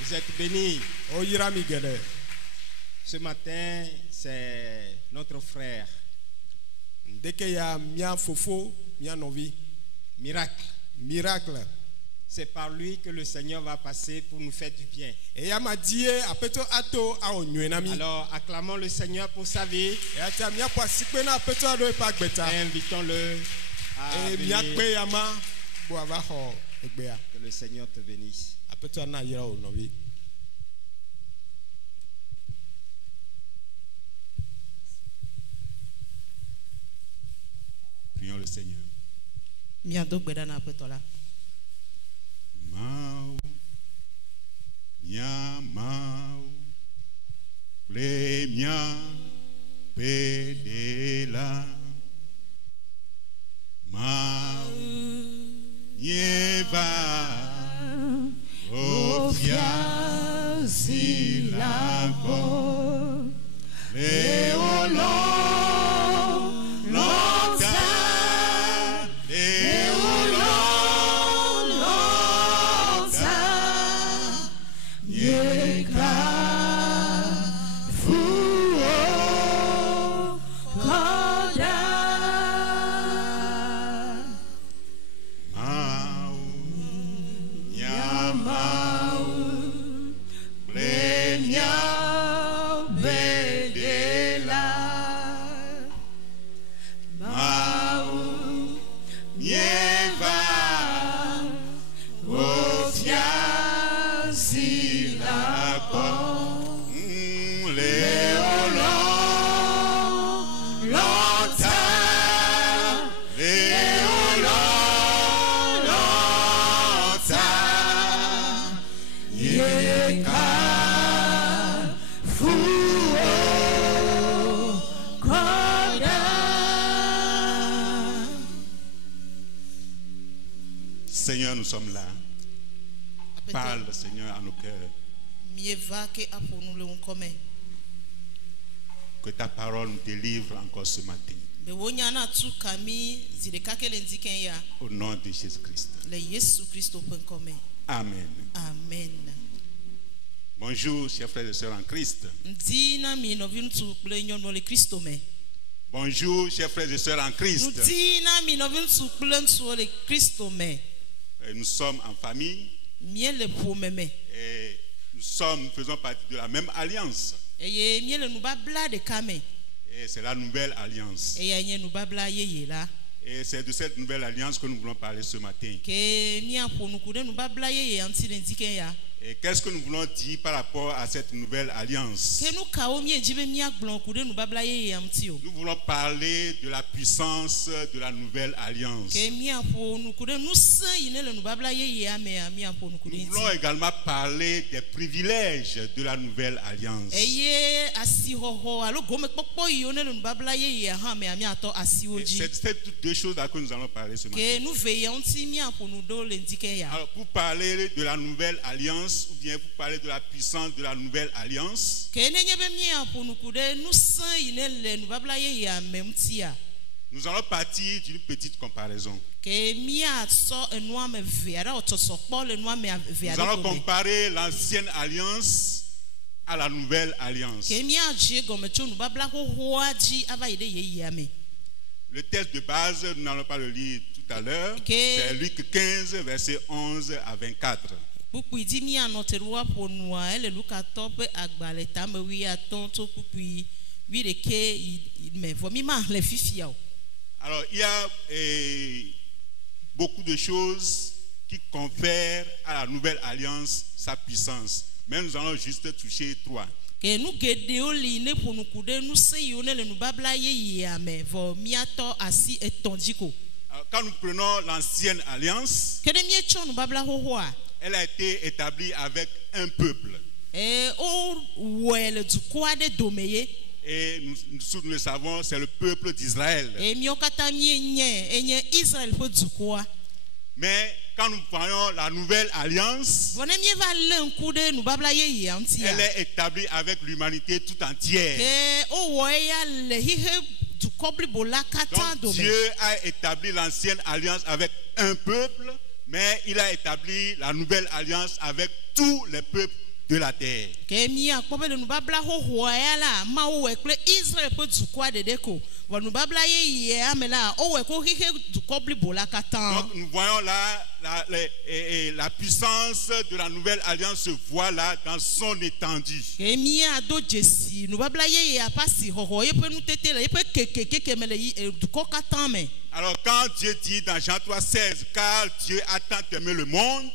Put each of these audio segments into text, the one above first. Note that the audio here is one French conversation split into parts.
Vous êtes bénis. Ce matin, c'est notre frère. Miracle. C'est par lui que le Seigneur va passer pour nous faire du bien. Alors, acclamons le Seigneur pour sa vie. Et invitons-le à venir. Que le Seigneur te bénisse. Prions le Seigneur. Mau, mia mau, le mia pedela, mau, yeva, ofia silabo, leolo. Seigneur, nous sommes là. Parle, Seigneur, à nos cœurs. Que ta parole nous délivre encore ce matin. Au nom de Jésus-Christ. Amen. Amen. Bonjour, chers frères et sœurs en Christ. Bonjour, chers frères et sœurs en Christ. Nous sommes en famille. Et nous faisons partie de la même alliance. Et c'est la nouvelle alliance. Et c'est de cette nouvelle alliance que nous voulons parler ce matin. Et qu'est-ce que nous voulons dire par rapport à cette nouvelle alliance? Nous voulons parler de la puissance de la nouvelle alliance. Nous voulons également parler des privilèges de la nouvelle alliance. Et c'est toutes deux choses là que nous allons parler ce matin. Alors, pour parler de la nouvelle alliance, ou bien vous parlez de la puissance de la nouvelle alliance, nous allons partir d'une petite comparaison. Nous allons comparer l'ancienne alliance à la nouvelle alliance. Le texte de base, nous n'allons pas le lire tout à l'heure. C'est Luc 15, versets 11 à 24. Alors, il y a beaucoup de choses qui confèrent à la nouvelle alliance sa puissance. Mais nous allons juste toucher trois. Alors, quand nous prenons l'ancienne alliance, elle a été établie avec un peuple. Et nous le savons, c'est le peuple d'Israël. Mais quand nous voyons la nouvelle alliance, elle est établie avec l'humanité tout entière. Donc Dieu a établi l'ancienne alliance avec un peuple, mais il a établi la nouvelle alliance avec tous les peuples de la terre. Donc nous voyons là la puissance de la nouvelle alliance se voit là dans son étendue. Alors quand Dieu dit dans Jean 3,16, car Dieu a tant aimé le monde,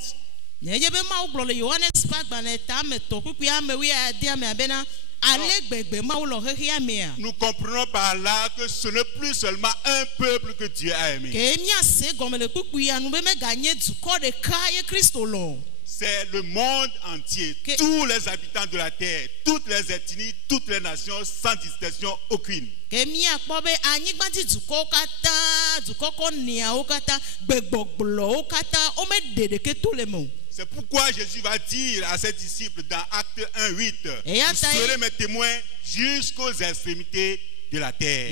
nous comprenons par là que ce n'est plus seulement un peuple que Dieu a aimé. C'est le monde entier, tous les habitants de la terre, toutes les ethnies, toutes les nations, sans distinction aucune. C'est pourquoi Jésus va dire à ses disciples dans Acte 1:8, vous serez mes témoins jusqu'aux extrémités de la terre.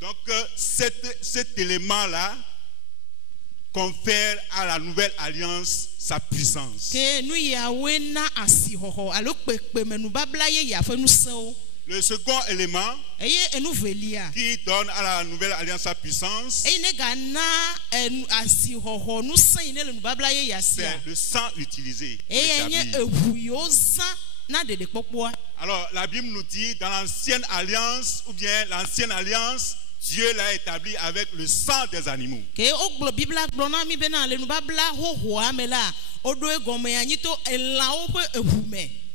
Donc cet élément-là confère à la nouvelle alliance sa puissance. Le second élément qui donne à la nouvelle alliance sa puissance, c'est le sang utilisé. Alors la Bible nous dit dans l'ancienne alliance, ou bien l'ancienne alliance, Dieu l'a établi avec le sang des animaux.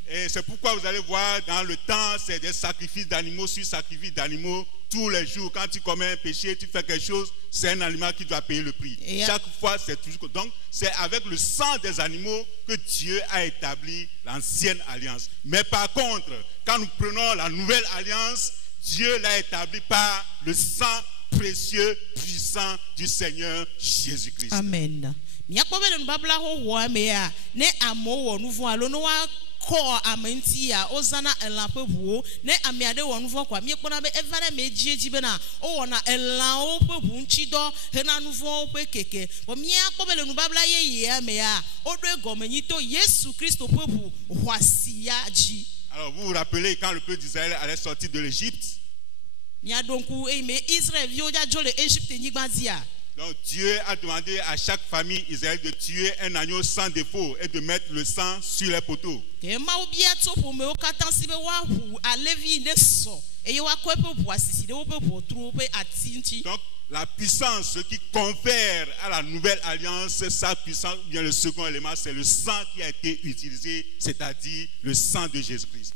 Et c'est pourquoi vous allez voir dans le temps, c'est des sacrifices d'animaux sur sacrifices d'animaux. Tous les jours, quand tu commets un péché, tu fais quelque chose, c'est un animal qui doit payer le prix. Chaque fois, c'est toujours. Donc, c'est avec le sang des animaux que Dieu a établi l'ancienne alliance. Mais par contre, quand nous prenons la nouvelle alliance, Dieu l'a établi par le sang précieux, puissant du Seigneur Jésus-Christ. Amen. Alors vous vous rappelez quand le peuple d'Israël allait sortir de l'Égypte? Donc Dieu a demandé à chaque famille israélienne de tuer un agneau sans défaut et de mettre le sang sur les poteaux. Donc la puissance, ce qui confère à la nouvelle alliance sa puissance, bien le second élément, c'est le sang qui a été utilisé, c'est-à-dire le sang de Jésus-Christ.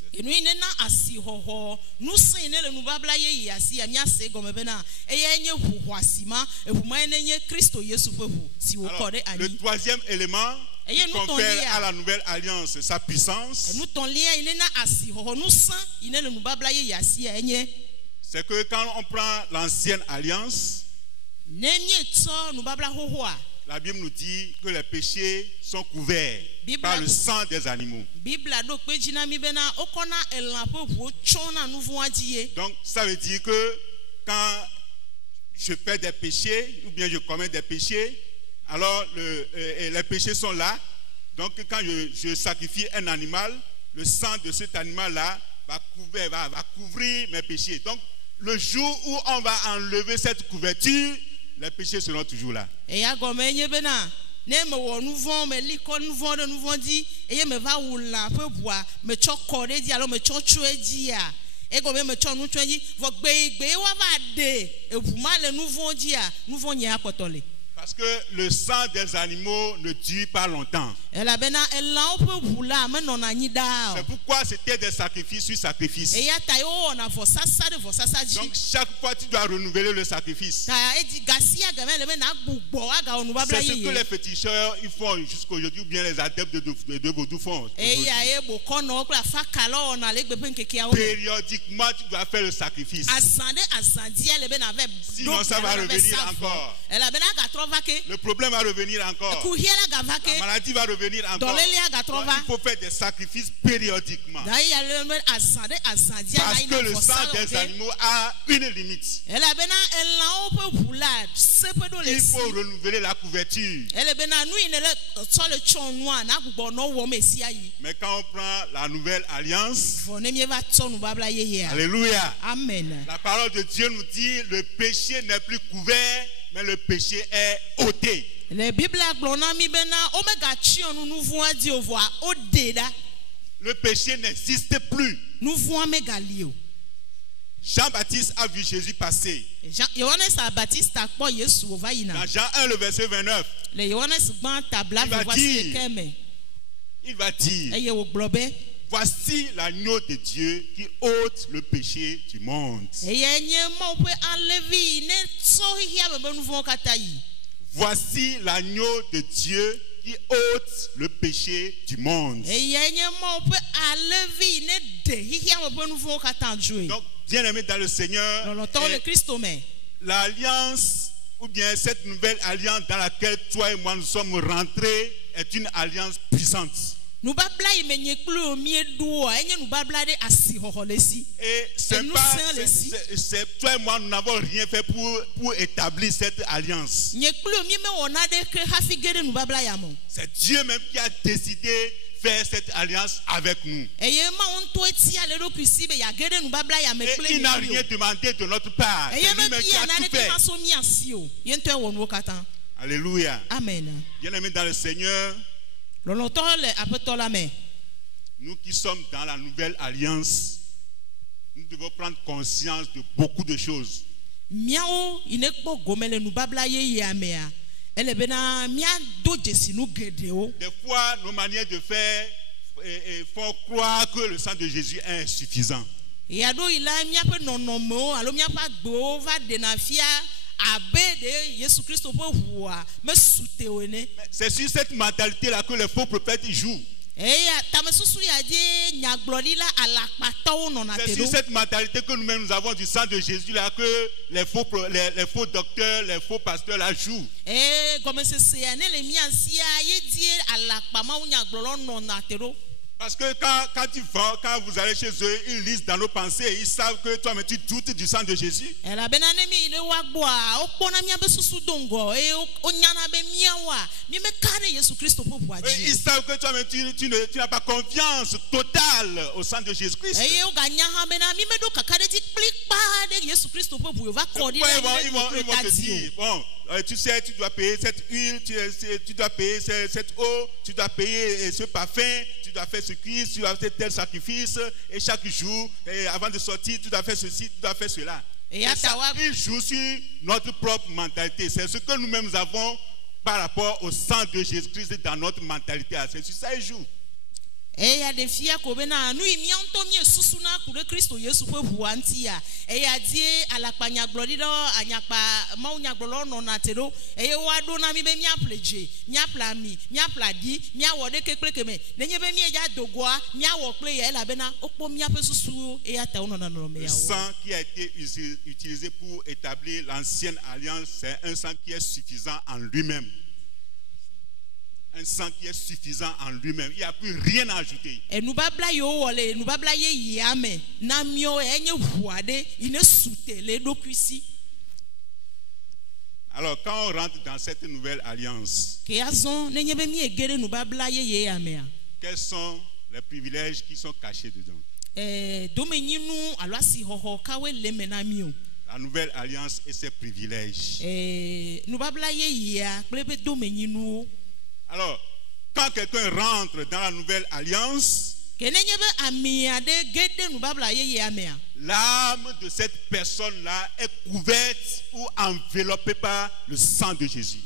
Le troisième élément qui confère à la nouvelle alliance sa puissance, c'est que quand on prend l'ancienne alliance, la Bible nous dit que les péchés sont couverts par le sang des animaux. Donc ça veut dire que quand je fais des péchés ou bien je commets des péchés, alors les péchés sont là. Donc quand je sacrifie un animal, le sang de cet animal-là va couvrir mes péchés. Donc le jour où on va enlever cette couverture, les péchés seront toujours là. Parce que le sang des animaux ne dure pas longtemps. C'est pourquoi c'était des sacrifices sur sacrifices. Donc chaque fois tu dois renouveler le sacrifice. C'est ce que les féticheurs ils font jusqu'aujourd'hui, ou bien les adeptes de vaudou font. Périodiquement tu dois faire le sacrifice. Sinon ça va revenir encore. Le problème va revenir encore. La maladie va revenir encore. Donc, il faut faire des sacrifices périodiquement. Parce que le sang des animaux a une limite. Il faut renouveler la couverture. Mais quand on prend la nouvelle alliance, alléluia. Amen. La parole de Dieu nous dit le péché n'est plus couvert, mais le péché est ôté. Le péché n'existe plus. Jean-Baptiste a vu Jésus passer. Dans Jean 1, le verset 29, il va dire, voici l'agneau de Dieu qui ôte le péché du monde. Voici l'agneau de Dieu qui ôte le péché du monde. Donc, bien aimé dans le Seigneur, l'alliance, ou bien cette nouvelle alliance dans laquelle toi et moi nous sommes rentrés, est une alliance puissante. Et c'est toi et moi, nous n'avons rien fait pour établir cette alliance. C'est Dieu même qui a décidé de faire cette alliance avec nous. Et il n'a rien demandé de notre part. C'est lui-même qui a tout fait. Alléluia. Amen. Bien-aimés dans le Seigneur, nous qui sommes dans la nouvelle alliance, nous devons prendre conscience de beaucoup de choses. Des fois, nos manières de faire font croire que le sang de Jésus est insuffisant. C'est sur cette mentalité-là que les faux prophètes jouent. C'est sur cette mentalité que nous-mêmes nous avons du sang de Jésus là que les faux docteurs, les faux pasteurs la jouent. Parce que quand vous allez chez eux, ils lisent dans nos pensées, ils savent que toi, mais tu doutes du sang de Jésus. Ils savent que toi, mais tu n'as pas confiance totale au sang de Jésus-Christ. Ils vont te dire, bon, tu sais, tu dois payer cette huile, tu dois payer cette eau, tu dois payer ce parfum, tu dois faire ce Christ, tu dois faire tel sacrifice, et chaque jour, avant de sortir, tu dois faire ceci, tu dois faire cela. Et ça, ils jouent sur notre propre mentalité. C'est ce que nous-mêmes avons par rapport au sang de Jésus-Christ dans notre mentalité. C'est sur ça qu'ils jouent. Et il y a des filles qui nous susuna pour Christ Yesu pour Huantia. Et il y a dit à la pagna glorida, à Nyapa, Maunia Glon, Natero, et Wado Nami Mia Pleje, Mia Plami, Mia Pladi, Mia Wade Kekeme, Nenyebe Mia Dogua, Mia Walkley, la Bena, Opomia Pesusu, et à Taonon. Le sang qui a été utilisé pour établir l'ancienne alliance, c'est un sang qui est suffisant en lui-même. Un sang qui est suffisant en lui-même. Il n'y a plus rien à ajouter. Alors, quand on rentre dans cette nouvelle alliance, quels sont les privilèges qui sont cachés dedans? La nouvelle alliance et ses privilèges. Alors, quand quelqu'un rentre dans la nouvelle alliance, l'âme de cette personne-là est couverte ou enveloppée par le sang de Jésus.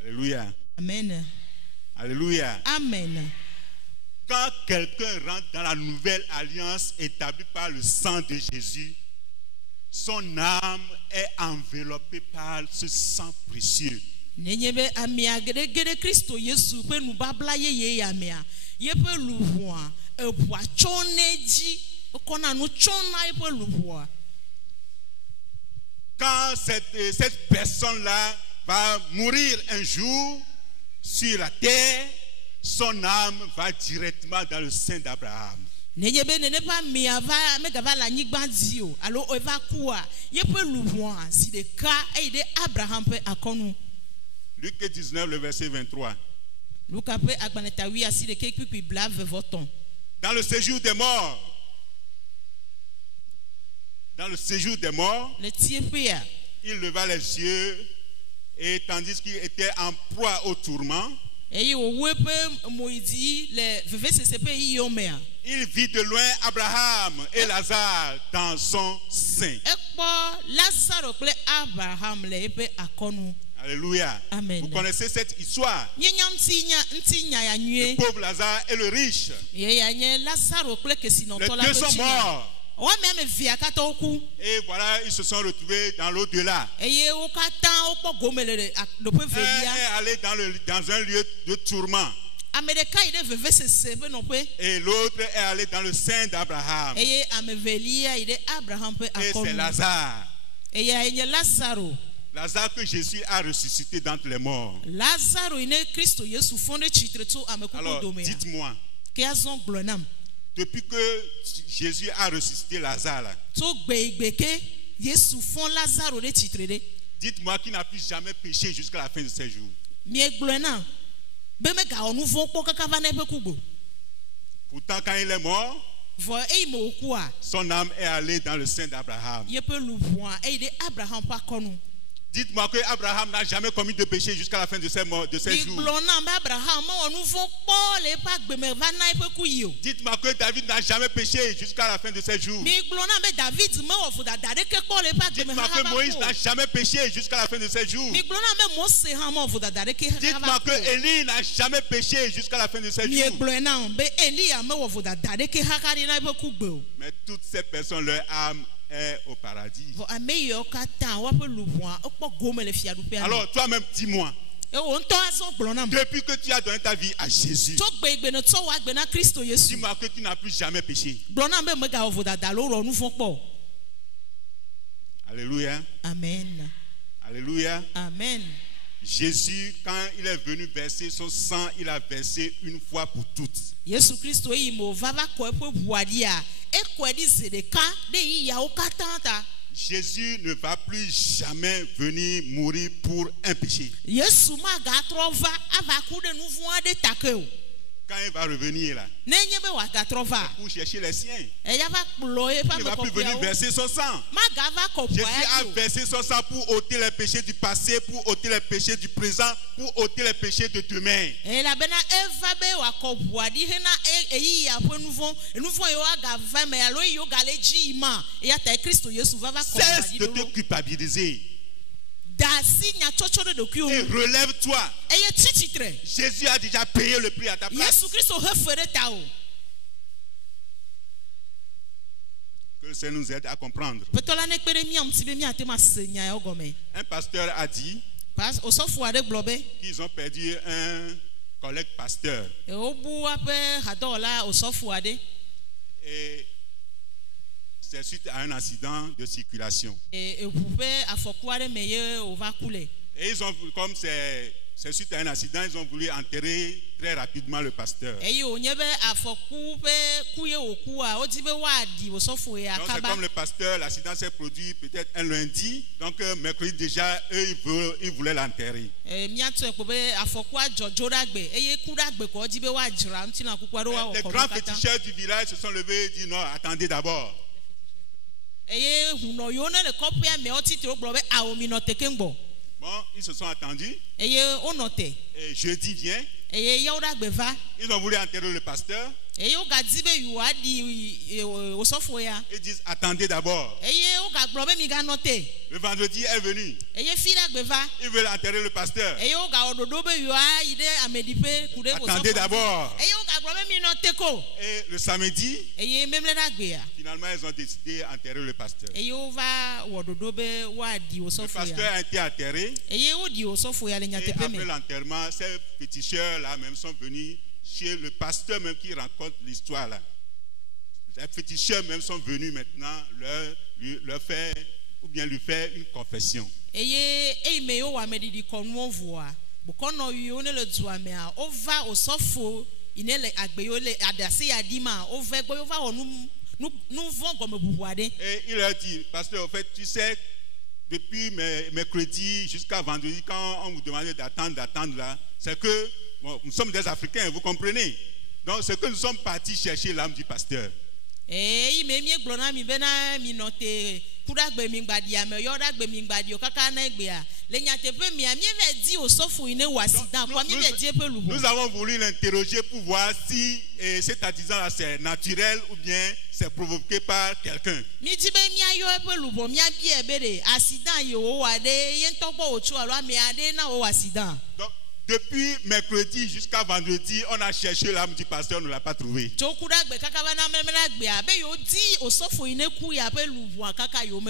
Alléluia. Amen. Alléluia. Amen. Quand quelqu'un rentre dans la nouvelle alliance établie par le sang de Jésus, son âme est enveloppée par ce sang précieux. Nenyebe amia gede Kristo Yesu pe nubabla ye amia. Ye pe luhua e bua choneji okona no chona ye pe luhua. Quand cette personne-là va mourir un jour sur la terre, son âme va directement dans le sein d'Abraham. Nenyebe nenepa miava megava la nyigbandio alo eva kuwa ye pe luhua zideka e de Abraham pe akonu. Luc 19, le verset 23. Dans le séjour des morts, il leva les yeux et tandis qu'il était en proie au tourment, il vit de loin Abraham et Lazare dans son sein. Alléluia. Amen. Vous connaissez cette histoire. Le pauvre Lazare et le riche. Les deux sont morts. Et voilà, ils se sont retrouvés dans l'au-delà. Un est allé dans un lieu de tourment. Et l'autre est allé dans le sein d'Abraham. Et c'est Lazare. Lazare que Jésus a ressuscité d'entre les morts. Alors, dites-moi, depuis que Jésus a ressuscité Lazare, là, dites-moi qu'il n'a plus jamais péché jusqu'à la fin de ses jours. Pourtant, quand il est mort, son âme est allée dans le sein d'Abraham. Dites-moi que Abraham n'a jamais commis de péché jusqu'à la fin de ses jours. Dites-moi que David n'a jamais péché jusqu'à la fin de ses jours. Dites-moi que Moïse n'a jamais péché jusqu'à la fin de ses jours. Dites-moi que Élie n'a jamais péché jusqu'à la fin de ses jours. Mais toutes ces personnes, leur âme est au paradis. Alors toi-même dis-moi, depuis que tu as donné ta vie à Jésus, dis-moi que tu n'as plus jamais péché. Alléluia. Amen. Alléluia. Amen. Jésus, quand il est venu verser son sang, il a versé une fois pour toutes. Jésus ne va plus jamais venir mourir pour un péché. Quand il va revenir là, pour chercher les siens, il ne va plus venir verser son sang. Jésus a versé son sang pour ôter les péchés du passé, pour ôter les péchés du présent, pour ôter les péchés de demain. Cesse de te culpabiliser. Et relève-toi. Jésus a déjà payé le prix à ta place. Que le Seigneur nous aide à comprendre. Un pasteur a dit qu'ils ont perdu un collègue pasteur. Et c'est suite à un accident de circulation. Et ils ont, comme c'est suite à un accident, ils ont voulu enterrer très rapidement le pasteur. Donc c'est comme le pasteur, l'accident s'est produit peut-être un lundi, donc mercredi déjà, eux ils voulaient l'enterrer. Les grands féticheurs du village se sont levés et dit non, attendez d'abord. Bon, ils se sont attendus. Et jeudi vient. Ils ont voulu enterrer le pasteur. eye o ga di be yu adi osofo ya Ils disent attendez d'abord. eye o ga gbo be mi ga note Le vendredi est venu. eye fi la gbeva Ils veulent enterrer le pasteur. eye o ga ododo be yu a ide amedipe kude osofo Attendez d'abord. eye o ga gbo be mi note ko Et le samedi, eye memle na gbe ya finalement, ils ont décidé d'enterrer le pasteur. eye o va wododo be wa di Le osofo pasteur ya a été enterré. eye o di osofo ya le Et nyatepe après me l'enterrement, ces petits sœurs-là même sont venus chez le pasteur même qui raconte l'histoire là. Les petits sœurs même sont venus maintenant leur faire ou bien lui faire une confession. eye eime yo wa medidi konu voa bukono yo ne le duame a ova osofo ine le agbeyo le adase ya dima ova gbo yo va onu nu von comme bubuade Et il leur dit, pasteur, en fait, tu sais, depuis mercredi jusqu'à vendredi, quand on vous demandait d'attendre là, c'est que bon, nous sommes des Africains, vous comprenez? Donc c'est que nous sommes partis chercher l'âme du pasteur. ime mi glona mi bena mi note kuda gbe mi gbadia me yo da gbe mi gbadio kaka na egbe a le nyatepe mi a mi ve di osofo ine wasida kwa mi ve di epe lubo Nous avons voulu l'interroger pour voir si cet artisan là c'est naturel ou bien c'est provoqué par quelqu'un. mi ti be mi ayo epe lubo mi abi ebere accident yo wo wa de ye ntogbo ochu alo mi ade na wo accident. Donc depuis mercredi jusqu'à vendredi, on a cherché l'âme du pasteur, on ne l'a pas trouvé.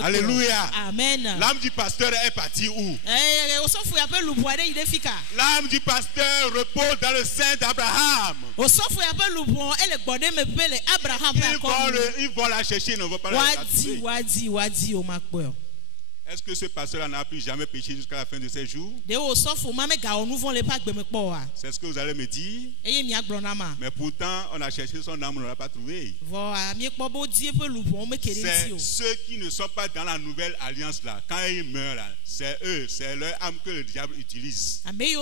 Alléluia. Amen. L'âme du pasteur est partie où? L'âme du pasteur repose dans le sein d'Abraham. Ils vont la chercher, ils ne vont pas la trouver. Est-ce que ce pasteur n'a plus jamais péché jusqu'à la fin de ses jours? C'est ce que vous allez me dire. Mais pourtant, on a cherché son âme, on ne l'a pas trouvé. C'est ceux qui ne sont pas dans la nouvelle alliance là. Quand ils meurent là, c'est eux, c'est leur âme que le diable utilise. Parce que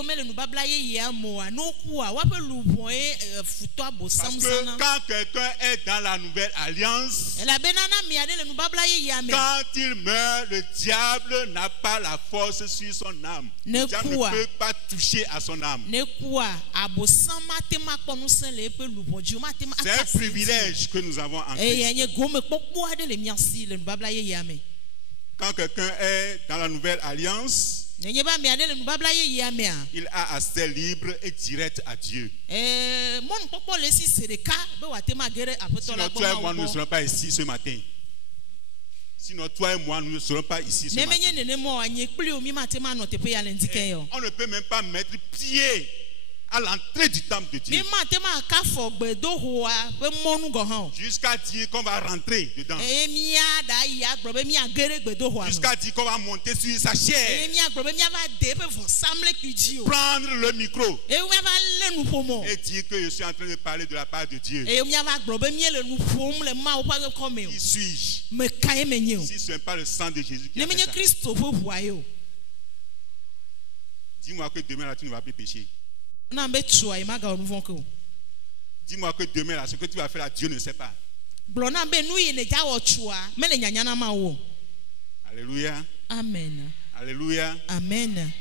quand quelqu'un est dans la nouvelle alliance, quand il meurt, le diable n'a pas la force sur son âme. Le diable ne peut pas toucher à son âme. C'est un privilège que nous avons en Christ. Quand quelqu'un est dans la nouvelle alliance, il a accès libre et direct à Dieu. Sinon, toi et moi, nous ne serons pas ici ce matin. Sinon, toi et moi, nous ne serons pas ici ce matin. Et on ne peut même pas mettre pied à l'entrée du temple de Dieu. Jusqu'à dire qu'on va rentrer dedans. Jusqu'à dire qu'on va monter sur sa chair. Prendre le micro. Et dire que je suis en train de parler de la part de Dieu. Qui suis-je? Si ce n'est pas le sang de Jésus qui a fait ça. Dis-moi que demain là tu ne vas plus pécher. Dis-moi que demain là ce que tu vas faire là Dieu ne sait pas. Alléluia. Amen. Alléluia. Amen.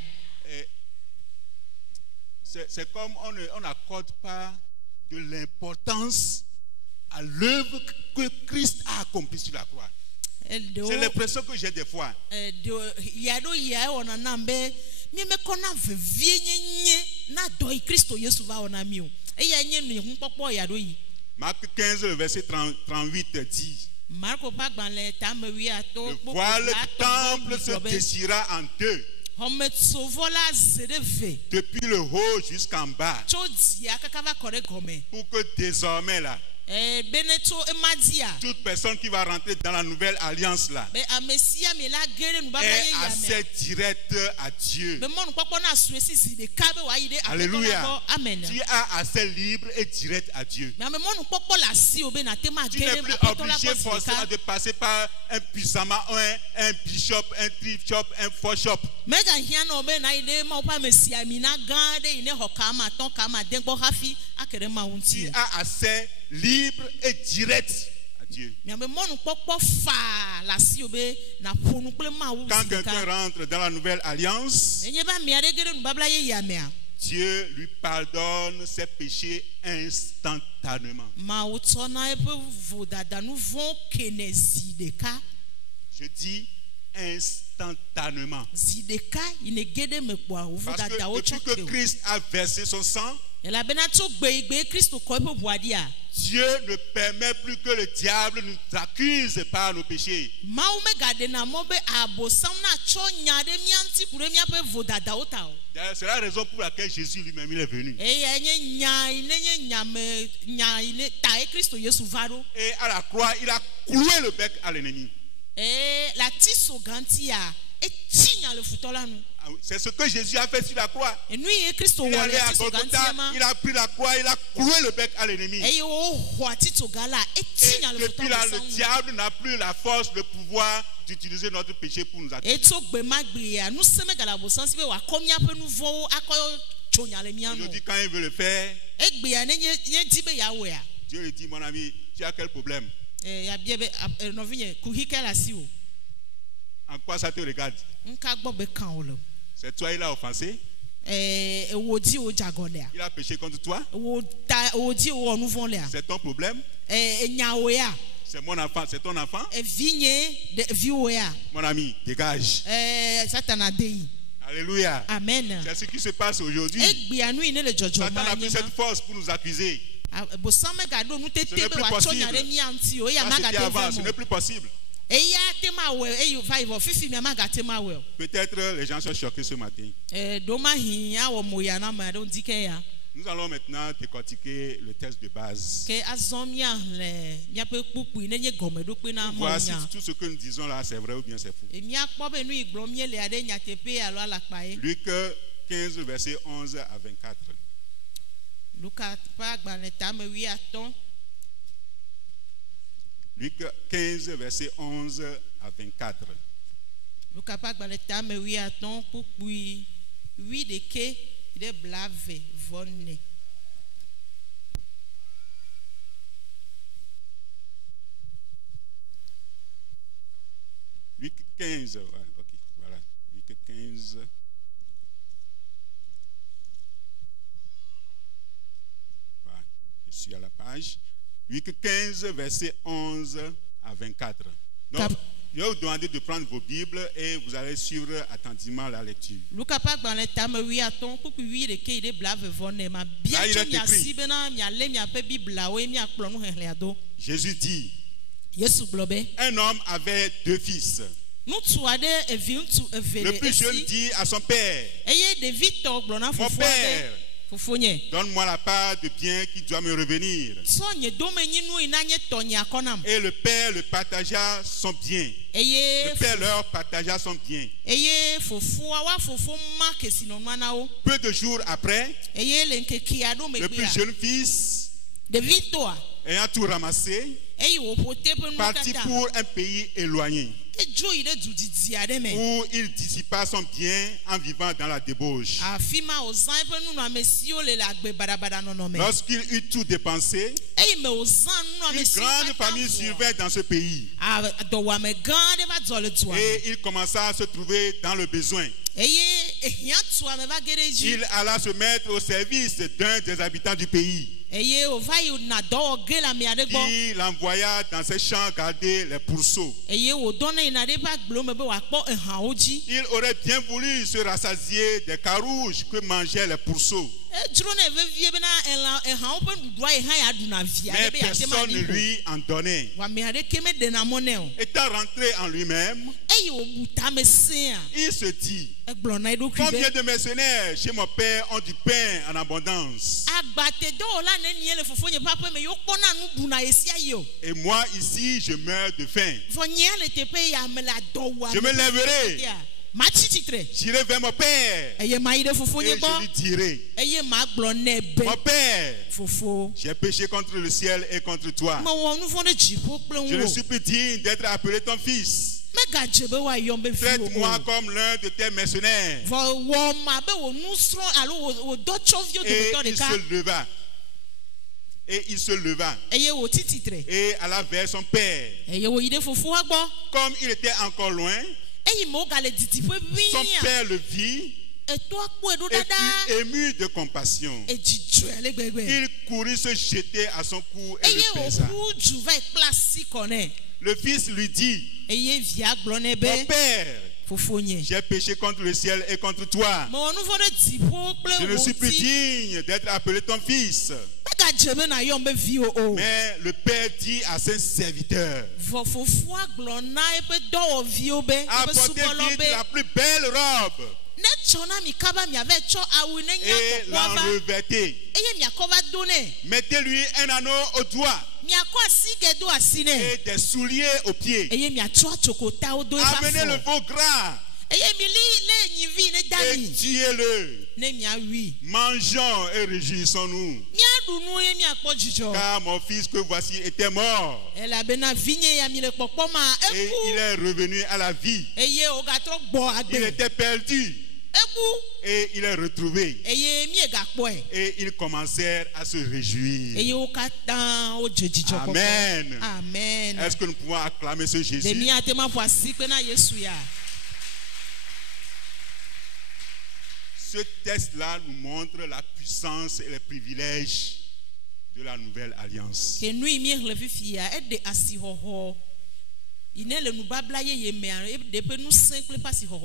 C'est comme on n'accorde pas de l'importance à l'œuvre que Christ a accomplie sur la croix. C'est l'impression que j'ai des fois. Marc 15, le verset 38 dit: le voile du temple se déchira en deux, depuis le haut jusqu'en bas, pour que désormais là, toute personne qui va rentrer dans la nouvelle alliance là ait accès direct à Dieu. Alléluia. Tu as accès libre et direct à Dieu. Tu n'es plus obligé forcément de passer par un puissamment, un bishop, un trip-shop, un faux-shop. Tu as accès libre et direct à Dieu. Quand quelqu'un rentre dans la nouvelle alliance, Dieu lui pardonne ses péchés instantanément. Je dis instantanément. Parce que depuis que Christ a versé son sang, Dieu ne permet plus que le diable nous accuse par nos péchés. C'est la raison pour laquelle Jésus lui-même il est venu. Et à la croix, il a cloué le bec à l'ennemi. C'est ce que Jésus a fait sur la croix. Il est allé à Golgotha, il a pris la croix, il a cloué le bec à l'ennemi. Et depuis là, le diable n'a plus la force, le pouvoir d'utiliser notre péché pour nous accuser. Aujourd'hui, quand il veut le faire, Dieu lui dit, mon ami, tu as quel problème? En quoi ça te regarde? C'est toi, il a offensé. Il a péché contre toi. C'est ton problème. C'est mon enfant, c'est ton enfant. Mon ami, dégage. Alléluia. Amen. C'est ce qui se passe aujourd'hui. Satan n'a plus cette force pour nous accuser. Ce n'est plus possible. Ce n'est plus possible. Peut-être les gens sont choqués ce matin. Nous allons maintenant décortiquer le texte de base. Voir si tout ce que nous disons là c'est vrai ou bien c'est faux. Luc 15, verset 11 à 24. Luc 15, verset 11 à 24. Luc 15, ouais, ok, voilà. Luc 15. Voilà, je suis à la page. Luc 15, verset 11 à 24. Donc, je vais vous demander de prendre vos Bibles et vous allez suivre attentivement la lecture. Là, il est écrit. Jésus dit, un homme avait deux fils. Le plus jeune dit à son père, mon père, donne-moi la part de bien qui doit me revenir. Et le père le partagea son bien. Le père leur partagea son bien. Peu de jours après, le plus jeune fils, ayant tout ramassé, partit pour un pays éloigné, où il dissipa son bien en vivant dans la débauche. Lorsqu'il eut tout dépensé, une grande famille survint dans ce pays. Et il commença à se trouver dans le besoin. Il alla se mettre au service d'un des habitants du pays. Il l'envoya dans ses champs garder les pourceaux. Il aurait bien voulu se rassasier des carouges que mangeaient les pourceaux. Mais personne ne lui en donnait. Étant rentré en lui-même, il se dit, combien de mercenaires chez mon père ont du pain en abondance? Et moi ici, je meurs de faim. Je me lèverai. J'irai vers mon père et je lui dirai, mon père, j'ai péché contre le ciel et contre toi. Je ne suis plus digne d'être appelé ton fils. Traite-moi comme l'un de tes mercenaires. Et il se leva et alla vers son père. Comme il était encore loin, son père le vit Et puis, ému de compassion, il courut se jeter à son cou et le baisa. Le fils lui dit, mon père, j'ai péché contre le ciel et contre toi. Je ne suis plus digne d'être appelé ton fils. Mais le père dit à ses serviteurs, apportez vite la plus belle robe et l'en revêtez. Mettez-lui un anneau au doigt et des souliers aux pieds. Amenez le veau gras et tuez-le. Mangeons et réjouissons-nous. Car mon fils que voici était mort et il est revenu à la vie. Il était perdu et il est retrouvé. Et ils commencèrent à se réjouir. Amen. Amen. Est-ce que nous pouvons acclamer ce Jésus? Ce texte-là nous montre la puissance et les privilèges de la nouvelle alliance.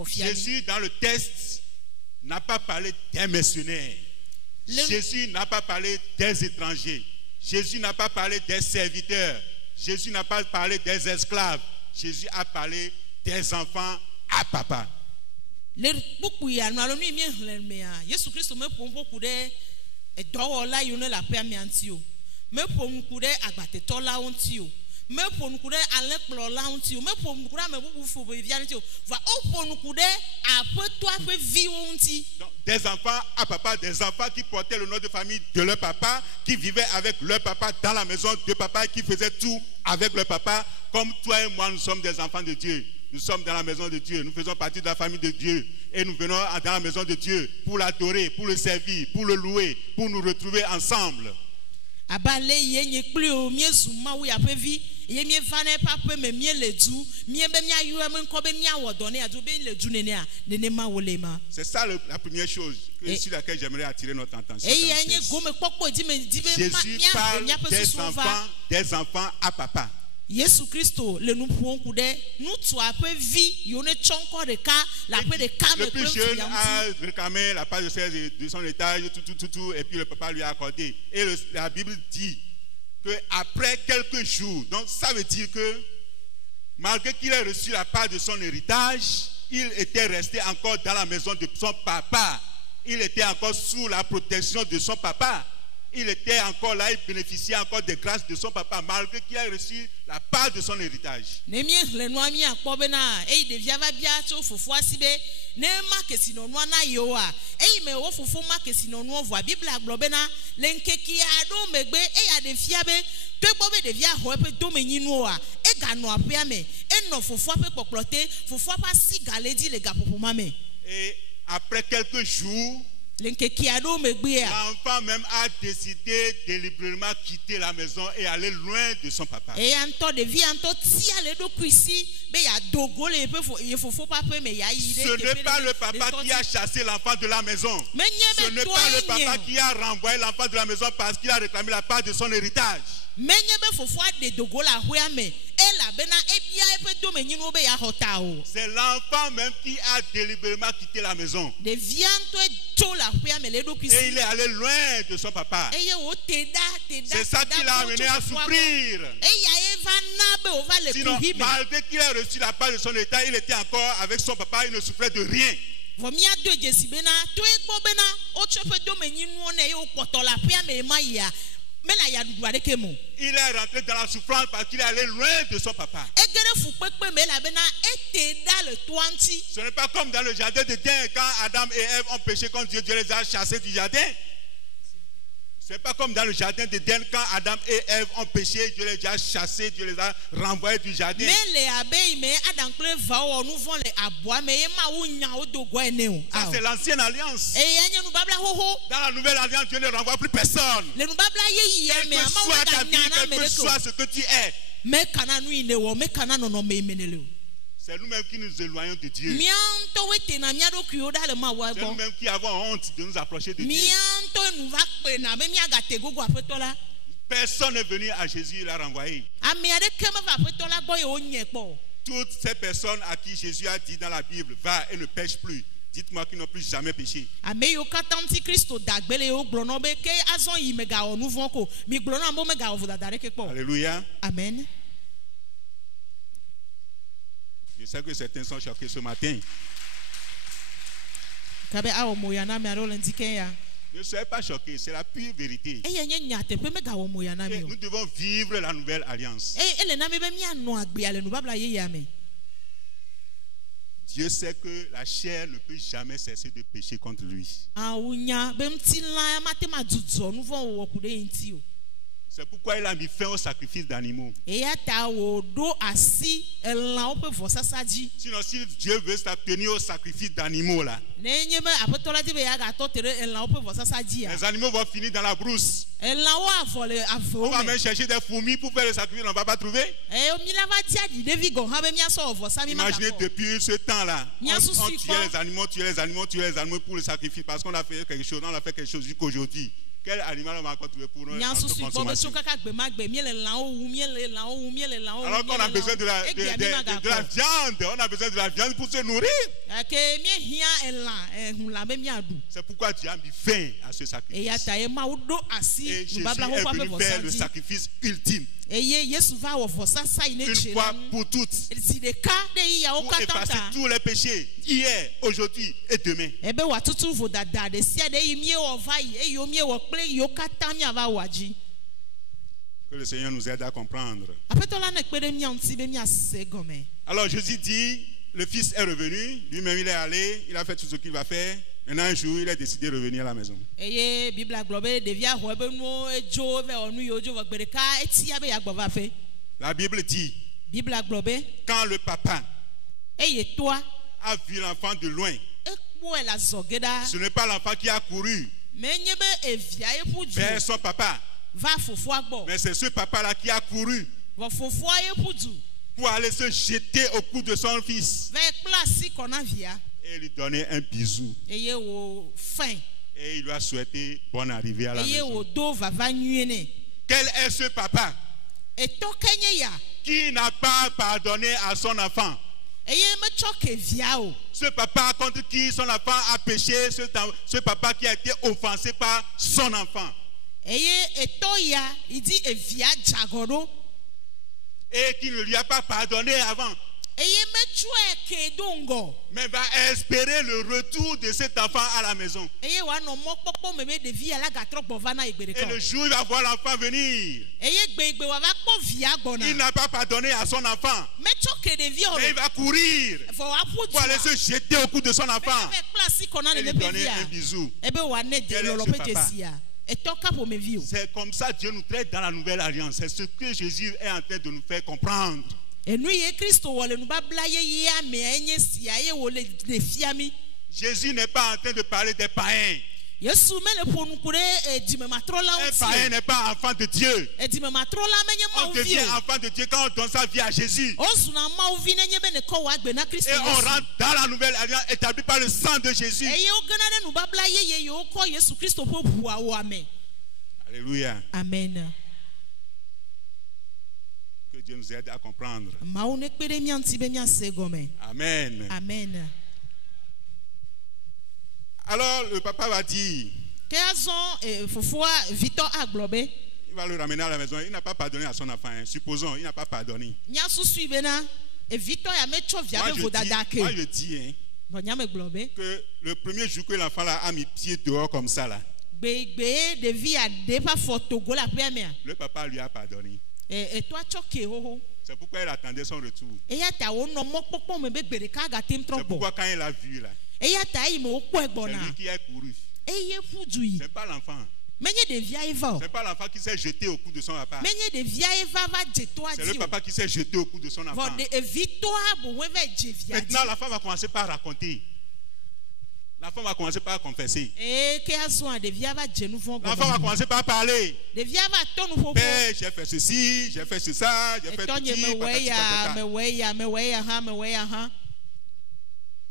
Jésus, dans le texte, n'a pas parlé des mercenaires. Jésus n'a pas parlé des étrangers. Jésus n'a pas parlé des serviteurs. Jésus n'a pas parlé des esclaves. Jésus a parlé des enfants à papa. Donc, des enfants à papa, des enfants qui portaient le nom de famille de leur papa, qui vivaient avec leur papa dans la maison de papa et qui faisaient tout avec leur papa, comme toi et moi, nous sommes des enfants de Dieu. Nous sommes dans la maison de Dieu, nous faisons partie de la famille de Dieu et nous venons dans la maison de Dieu pour l'adorer, pour le servir, pour le louer, pour nous retrouver ensemble. C'est ça la première chose sur laquelle j'aimerais attirer notre attention. Jésus parle des enfants à papa. Jésus Christ le nous pouvons couder nous soit peu vie yone chonko de cas la peu de cas. Le plus jeune a réclamé la part de son étage tout et puis le papa lui a accordé et la Bible dit que après quelques jours, donc ça veut dire que malgré qu'il ait reçu la part de son héritage, il était resté encore dans la maison de son papa, il était encore sous la protection de son papa. Il était encore là, il bénéficiait encore des grâces de son papa, malgré qu'il a reçu la part de son héritage. Et après quelques jours, l'enfant même a décidé délibérément quitter la maison et aller loin de son papa. Ce n'est pas le papa qui a chassé l'enfant de la maison. Ce n'est pas le papa qui a renvoyé l'enfant de la maison parce qu'il a réclamé la part de son héritage. C'est l'enfant même qui a délibérément quitté la maison. Et il est allé loin de son papa. C'est ça qui l'a amené à souffrir. Sinon, malgré qu'il ait reçu la part de son état, il était encore avec son papa, il ne souffrait de rien. Il est rentré dans la souffrance parce qu'il est allé loin de son papa. Ce n'est pas comme dans le jardin d'Éden quand Adam et Ève ont péché contre Dieu, Dieu les a chassés du jardin. Ce n'est pas comme dans le jardin d'Éden quand Adam et Ève ont péché, Dieu les a chassés, Dieu les a renvoyés du jardin. Ça c'est l'ancienne alliance. Dans la nouvelle alliance, Dieu ne renvoie plus personne. Quel que soit ta vie, quel que soit ce que tu es. C'est nous-mêmes qui nous éloignons de Dieu. Mianto wete na miado kuyo da le ma wa C'est bo. nous-mêmes qui avons honte de nous approcher de Dieu. Mianto nu va pe na be miaga te gogo apeto la. Personne n'est venu à Jésus, il l'a renvoyé. Ami ade kema va apeto la gbo ye onye po. Toutes ces personnes à qui Jésus a dit dans la Bible, va et ne pêche plus. Dites-moi qu'ils n'ont plus jamais péché. Ame yo katanti Kristo dagbele yo glo no be ke azon yi mega onu von ko. Mi glo na mo mega ovu dadare ke po. Alléluia. Amen. Je sais que certains sont choqués ce matin. Kabe a omoya na me aro lendike ya. Ne soyez pas choqués, c'est la pure vérité. Eye nye nyate pe mega omoya na Et mi. nous devons vivre la nouvelle alliance. Ele na me be mi anu agbe ale nu babla ye ya me. Dieu sait que la chair ne peut jamais cesser de pécher contre lui. Awunya be mti la mate ma dudzo nu von wo kude nti o. C'est pourquoi il a mis fin au sacrifice d'animaux. Eya ta wo do asi elan ope vosa saji. Sinon, si Dieu veut s'abstenir au sacrifice d'animaux là, Nenye me apetola ti be ya ga to tere elan ope vosa saji ya. les animaux vont finir dans la brousse. Elan wo avole afo On va me. même chercher des fourmis pour faire le sacrifice, on ne va pas trouver. O mi la va ti adi David go ha be mi aso vosa mi ma. Imaginez depuis ce temps-là, on Nyan sou tuait si kwa. les animaux pour le sacrifice parce qu'on a fait quelque chose, on a fait quelque chose jusqu'aujourd'hui. Quel animal on va encore trouver pour notre Nyan sou si kwa be consommation? so kaka gbe ma gbe mi le lan owu mi le lan owu mi le lan owu. Alors qu'on a besoin de la viande, on a besoin de la viande pour se nourrir. Ke mi hia elan ehun la be mi adu. C'est pourquoi Dieu a mis fin à ce sacrifice. Eya ta e ma wo do Et asi Jésus nu babla ho est pa be venu vosa faire le ji. sacrifice ultime, Eye Yesu va wo vosa sai ne une che. fois pour toutes, Si de ka de ya o pour effacer katanta. tous les péchés, hier, aujourd'hui et demain. Ebe wa tutu vo dada de sia de yimie wo vai e yo mie wo kple yo kata mi ava waji. Que le Seigneur nous aide à comprendre. Apetola na kpede mi anti be mi ase gome. Alors Jésus dit, le Fils est revenu, lui-même il est allé, il a fait tout ce qu'il va faire. Maintenant un jour, il a décidé de revenir à la maison. Eye Biblia globe de via ho ebe nu ejo ve onu yo jo gbere ka eti ya be ya gbova fe. La Bible dit, Biblia globe quand le papa eye toa a vu l'enfant de loin, ekpo e la zogeda. ce n'est pas l'enfant qui a couru Menye be evia e puju. vers son papa, Va fofo agbo. mais c'est ce papa-là qui a couru Wa fofo e puju. pour aller se jeter au cou de son fils Ve klasi kona via. et lui donner un bisou. Eye wo fin. Et il lui a souhaité bonne arrivée à la Eye wo maison. do vava nyuene. Quel est ce papa Eto kenye ya. qui n'a pas pardonné à son enfant? Eye me choke via o. Ce papa contre qui son enfant a péché, ce papa qui a été offensé par son enfant Eye eto ya idi evia jagodo. et qui ne lui a pas pardonné avant, Eye me chue ke dongo. mais va espérer le retour de cet enfant à la maison. Eye wa no mo popo meme de via la gatro bovana igbere Et kan. le jour où il va voir l'enfant venir, Eye gbe wa va po via gbona. il n'a pas pardonné à son enfant, Me choke de via o. mais il va courir For apuju. pour aller se jeter au cou de son enfant Me klasi kona et ne lui be donner via. un bisou. Ebe wa ne de Quel est lolo ce pe papa? jesia. Eto ka po me vio. C'est comme ça Dieu nous traite dans la nouvelle alliance. C'est ce que Jésus est en train de nous faire comprendre. Enu ye Kristo wole nu babla ye ye ame enye sia ye wole de fiami. Jésus n'est pas en train de parler des païens. Yesu me le ponu kure edime matrola Un uti. païen n'est pas enfant de Dieu. Edime matrola menye On ma devient uvio. enfant de Dieu quand on donne sa vie à Jésus. Osu na ma uvi nenye be ne ko wa gbe na Kristo Et on Yesu. rentre dans la nouvelle alliance établie par le sang de Jésus. Eye o gana ne nu babla ye ye yo ko Yesu Kristo po bua wo ame. Alléluia. Amen. Que Dieu nous aide à comprendre. Ma o ne kpere mi anti be mi ase gome. Amen. Amen. Alors le papa va dire, Ke azon fofoa Victor aglobe. il va le ramener à la maison. Il n'a pas pardonné à son enfant. Supposons, il n'a pas pardonné. Nya susu bena e Victor ya me cho via be vodada ke. Moi je dis hein, Bon nya me globe. que le premier jour que l'enfant là a mis pied dehors comme ça là, Gbegbe de vie a depa photo go la première. le papa lui a pardonné. Et toi choqué ho. C'est pourquoi il attendait son retour. Et ya ta wo no mo popo me be gbere ka ga tim C'est trobo. pourquoi quand il a vu là, Et ya ta yi mo po c'est egbona. lui qui a couru. E ye fuju yi. C'est pas l'enfant. Menye de via eva. C'est pas l'enfant qui s'est jeté au cou de son papa. Menye de via eva va je to C'est le adi. papa qui s'est jeté au cou de son enfant. Von de evito abo we ve je via. Maintenant, la femme va commencer par raconter. L'enfant va commencer par confesser. L'enfant L'enfant va commencer par parler. Père, Père, j'ai fait ceci, j'ai fait ça, j'ai fait tout ça.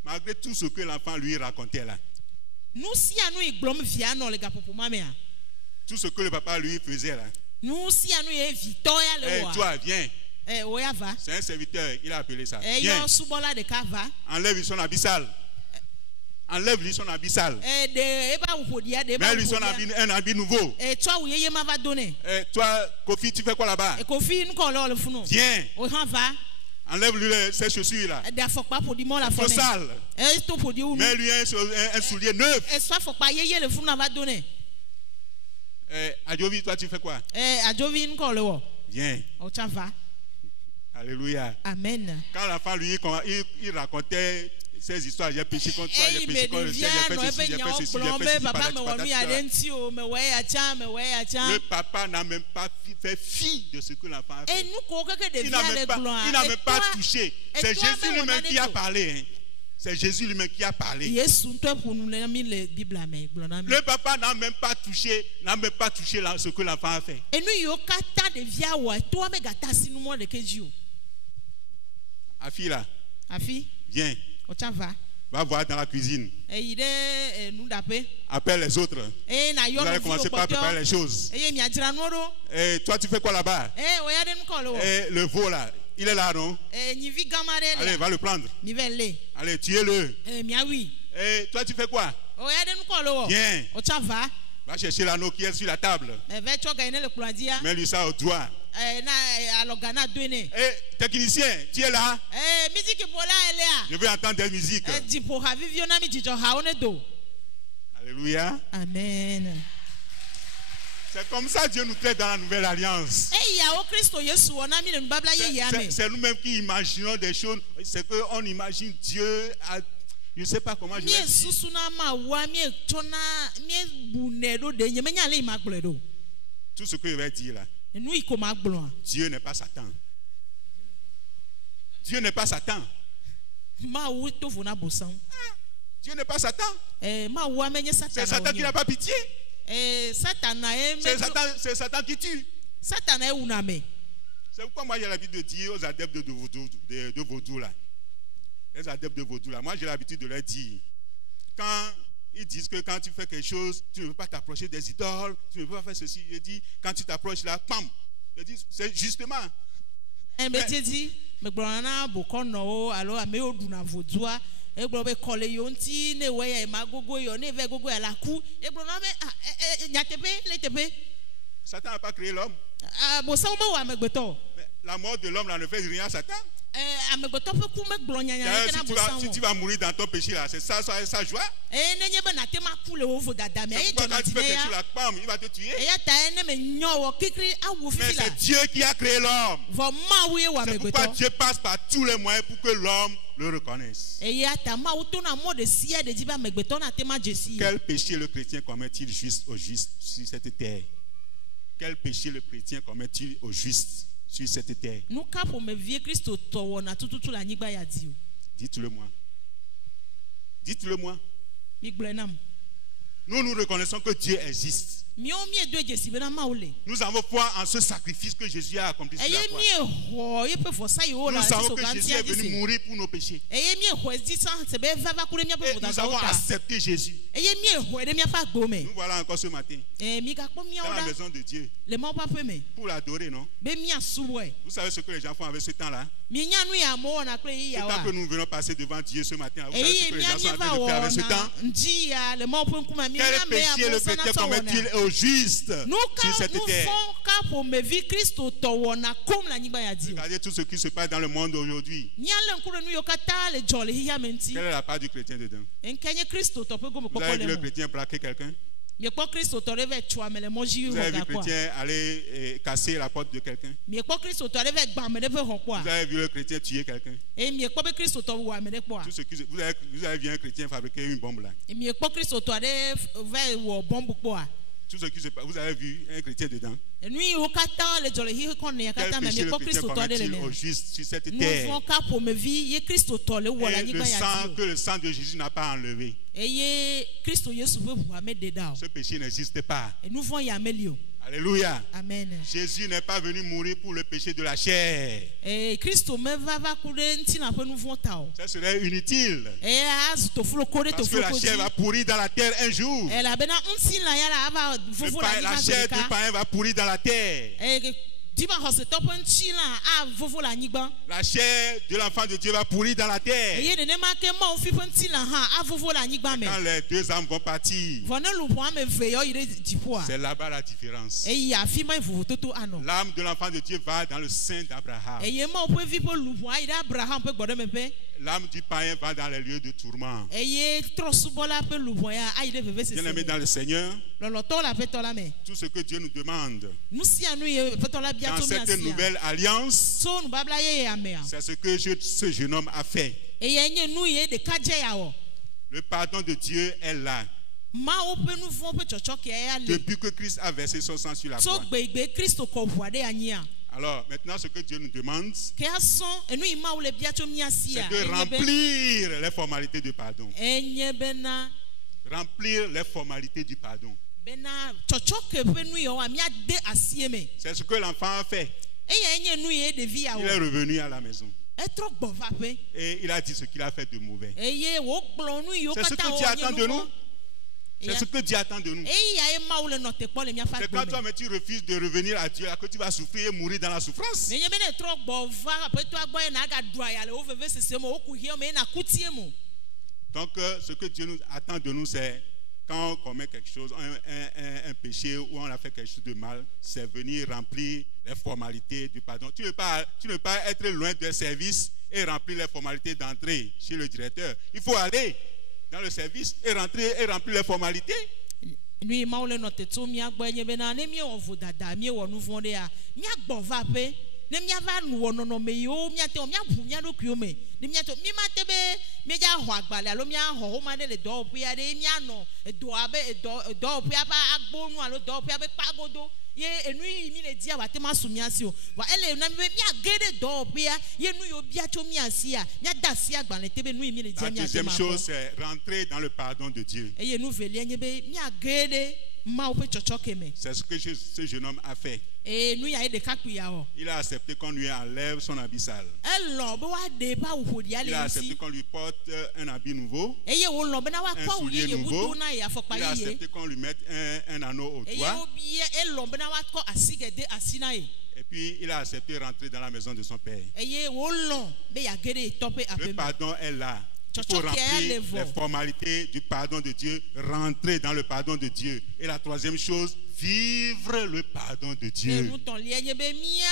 Malgré tout ce que l'enfant lui racontait là. Tout ce que le papa lui faisait là. Hey, toi, viens. C'est un serviteur, il a appelé ça. Viens. Enlève son habit sale. Enlève-lui son habit sale. Mets-lui un habit nouveau. Toi, Kofi, tu fais quoi là-bas? Viens. Enlève-lui ses chaussures là. Trop sale. Mets-lui un soulier neuf. Adjovi, toi tu fais quoi? Viens. Alléluia. Amen. Quand l'enfant lui il racontait ces histoires, j'ai péché contre toi, j'ai péché contre le ciel, j'ai fait ceci, j'ai fait ceci, le papa n'a même pas fait fi de ce que l'enfant a fait. Il n'a même pas touché. C'est Jésus lui-même qui a parlé. Hein. C'est Jésus lui-même qui a parlé. Le papa n'a même pas touché ce que l'enfant a fait. Afi là. Viens. Va voir dans la cuisine. Appelle les autres. Vous allez commencer par préparer les choses. Et toi, tu fais quoi là-bas? Le veau là, il est là, non? Allez, va le prendre. Allez, tuez-le. Et toi, tu fais quoi? Viens. Va chercher l'anneau qui est sur la table. Mets-lui ça au doigt. Technicien, tu es là? Je veux entendre des musiques. Alléluia. Amen. C'est comme ça que Dieu nous traite dans la nouvelle alliance. C'est nous-mêmes qui imaginons des choses. C'est qu'on imagine Dieu à... Je ne sais pas comment je vais dire. Tout ce que je vais dire là. Dieu n'est pas Satan. Dieu n'est pas Satan. Dieu n'est pas Satan. C'est Satan qui n'a pas pitié. C'est Satan qui tue. C'est pourquoi moi j'ai l'habitude de dire aux adeptes de vaudou là. Les adeptes de vaudou là. Moi j'ai l'habitude de leur dire. Quand ils disent que quand tu fais quelque chose, tu ne peux pas t'approcher des idoles, tu ne peux pas faire ceci. Je dis, quand tu t'approches là, pam. Je dis, c'est justement. Satan n'a pas créé l'homme. La mort de l'homme là ne fait rien à Satan. Si tu vas mourir dans ton péché là, c'est ça joie. C'est pourquoi quand tu fais quelque chose là, bam, il va te tuer. Mais c'est Dieu qui a créé l'homme. C'est pourquoi Dieu passe par tous les moyens pour que l'homme le reconnaisse. Quel péché le chrétien commet-il au juste sur cette terre? Quel péché le chrétien commet-il au juste sur cette terre? Dites-le moi. Dites-le moi. Nous reconnaissons que Dieu existe. Nous avons foi en ce sacrifice que Jésus a accompli sur la croix. Nous savons que Jésus est venu mourir pour nos péchés. Et nous avons accepté Jésus. Nous voilà encore ce matin dans la maison de Dieu pour l'adorer, non? Vous savez ce que les gens font avec ce temps-là? Ce temps que nous venons passer devant Dieu ce matin, vous savez ce que les gens sont en train de faire avec ce temps? Quel péché le chrétien commet-il au juste sur cette terre? Regardez tout ce qui se passe dans le monde aujourd'hui. Quelle est la part du chrétien dedans? Vous avez vu le chrétien braquer quelqu'un? Vous avez vu le chrétien aller casser la porte de quelqu'un? Vous avez vu le chrétien tuer quelqu'un? Vous avez vu un chrétien fabriquer une bombe là? Tout ce qui se passe, vous avez vu un chrétien dedans. Quel péché le chrétien commet-il au juste sur cette Nous terre? vont qu'à pour me vie, Christ au toile ou Et le sang que le sang de Jésus n'a pas enlevé. Ce péché n'existe pas. Et nous voyons Amelio. Alléluia. Amen. Jésus n'est pas venu mourir pour le péché de la chair. Et Christ me va couler ntina pe nous vont tao. Ça serait inutile. Et az to fulo kore to Parce que fulo la kodi. chair va pourrir dans la terre un jour. Et la bena ntina la ya la ava vovo la La chair du païen va pourrir dans la terre. Et diba hose to pe ntina a vovo la nyigba. La chair de l'enfant de Dieu va pourrir dans la terre. Et ne ma ke ma ofi pe ntina ha a vovo la nyigba me. Quand les deux âmes vont partir, Vona lu po ame veyo ire dipoa. c'est là-bas la différence. Et ya fi ma vovo toto ano. L'âme de l'enfant de Dieu va dans le sein d'Abraham. Et ye ma o pe vi po lu po ire Abraham pe gboro me pe. L'âme du païen va dans les lieux de tourment. Et ye trosubola pe lu po ya ire veve se. Bien-aimé dans le Seigneur, Lolo to la pe to la me. tout ce que Dieu nous demande Nous si anu ye pe to la bia dans to mi cette asia. nouvelle alliance, So nu babla ye ya me. c'est ce que ce jeune homme a fait. Et ye nye nu ye de kaje ya wo. Le pardon de Dieu est là. Ma o pe nu fon pe chocho ke ya le. Depuis que Christ a versé son sang sur la So croix. gbe Christo ko voade anya. Alors, maintenant, ce que Dieu nous demande, Ke ason enu ima o le bia to mi asia. c'est de remplir les formalités du pardon. Enye bena Remplir les formalités du pardon. bena chocho ke pe nu yo wa mi ade asie me. C'est ce que l'enfant a fait. E ye nye nu ye de vi ya Il wo. est revenu à la maison. E tro gbo va pe. Et il a dit ce qu'il a fait de mauvais. E ye wo gblon nu yo C'est ce kata que o Dieu attend de nous. nye C'est ce que Dieu attend de nous. E ya e ma o le no te po le mi afa C'est gbo quand me. toi-même tu refuses de revenir à Dieu, que tu vas souffrir et mourir dans la souffrance. Me nye bena tro gbo va pe to agbo ye na ga dua ya le o veve sese mo o ku hie me na kutie mo. Donc, ce que Dieu nous attend de nous, c'est quand on commet quelque chose, un péché ou on a fait quelque chose de mal, c'est venir remplir les formalités du pardon. Tu ne peux pas être loin des services et remplir les formalités d'entrée chez le directeur. Il faut aller dans le service et rentrer et remplir les formalités. Nui maule no te to mi agbo nye bena ne mi o vo dada mi wo nu von de a mi agbo va pe ne mi ava nu wo no me yo mi ate o mi abu mi adoku me ne mi ato mi ma te be mi ja ho agbale alo mi aho ho ma de le do pu ya de mi ano do abe do pu ya ba agbo nu alo do pu ya be pagodo ye enui mi le dia wa te ma su mi asi o wa ele na mi agede do pu ya ye nu yo bia to mi asi a mi ada si agbale te be nu mi le dia La mi ate deuxième ma chose, c'est rentrer dans le pardon de Dieu. e ye nu veli nye be mi agede ma o pe chocho ke me. C'est ce que ce jeune homme a fait. E nu ya de kaku ya o. Il a accepté qu'on lui enlève son habit sale. E lo be wa de pa wo dia Il a le accepté si. qu'on lui porte un habit nouveau. E ye wo lo be na wa Un kwa wo ye soulier ye nouveau. wudo na ya fokpa Il a ye. accepté qu'on lui mette un anneau au E ye doigt. obi e lo be na wa ko asigede asina ye. Et puis, il a accepté de rentrer dans la maison de son père. E ye wo lo be ya gede tope Le ape. pardon est là. Il faut Tchotcho qui est à remplir l'évo. les formalités du pardon de Dieu, rentrer dans le pardon de Dieu. Et la troisième chose, vivre le pardon de E Dieu. nu ton li ye be mi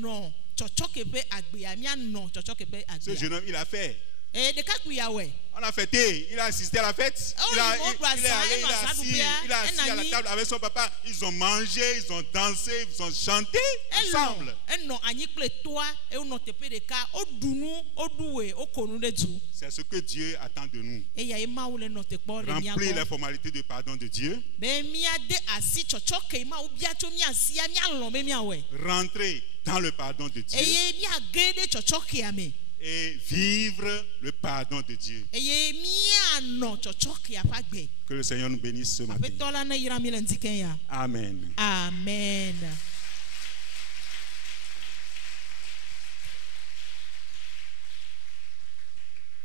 no chocho ke pe agbe ya mi no chocho ke pe Ce agbe. jeune homme, il a fait. E de kaku ya we. On a fêté, il a assisté à la fête. Oh, Il est il doit allé, ça, il est assis à la table avec son papa. Ils ont mangé, ils ont dansé, ils ont chanté ensemble. E no anyi kple toa e no tepe de ka o dunu o duwe o konu de du. C'est ce que Dieu attend de nous. E ya e ma wo le no te kpo le mi Remplir les agbo. formalités de pardon de Dieu. Be mi ade asi chocho ke ma o bia to mi asi mi alon be mi awe. Rentrer dans le pardon de Dieu. E ye mi agede chocho ke ame. Et vivre le pardon de Dieu. E ye mi ano chocho ke apagbe. Que le Seigneur nous bénisse ce matin. Apetola na yira mi le ndiken ya. Amen. Amen.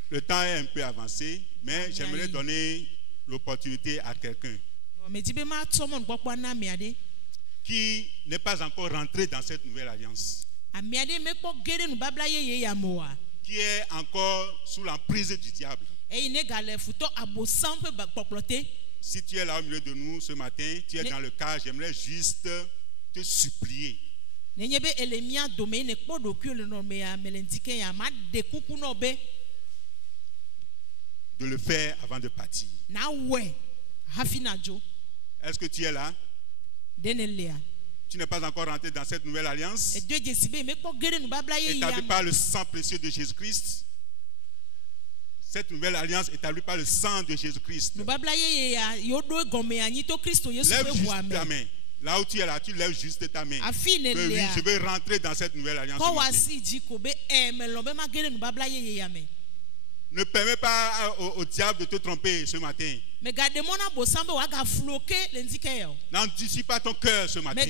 Le temps est un peu avancé, mais j'aimerais donner l'opportunité à quelqu'un Me di be ma to mo gbogbo na mi ade. qui n'est pas encore rentré dans cette nouvelle alliance, Ami ade me kpo gede nu babla ye ya moa. qui est encore sous l'emprise du diable. E ne gale futo abosan pe gbokplote. Si tu es là au milieu de nous ce matin, tu es dans le cas, j'aimerais juste te supplier Nenye be elemia dome ne kpo doku le no me ya me le ndiken ya ma de kuku no be de le faire avant de partir. na we hafi na jo Est-ce que tu es là? denelia. Tu n'es pas encore rentré dans cette nouvelle alliance? E de jesibe me kpo gede nu babla ye Et tu ya. n'avais pas le sang précieux de Jésus-Christ? Cette nouvelle alliance établie par le sang de Jésus-Christ. Lève juste ta main. Là où tu es là, tu lèves juste ta main. Oui, je veux rentrer dans cette nouvelle alliance. Ne permets pas au diable de te tromper ce matin. N'anticipe pas ton cœur ce matin.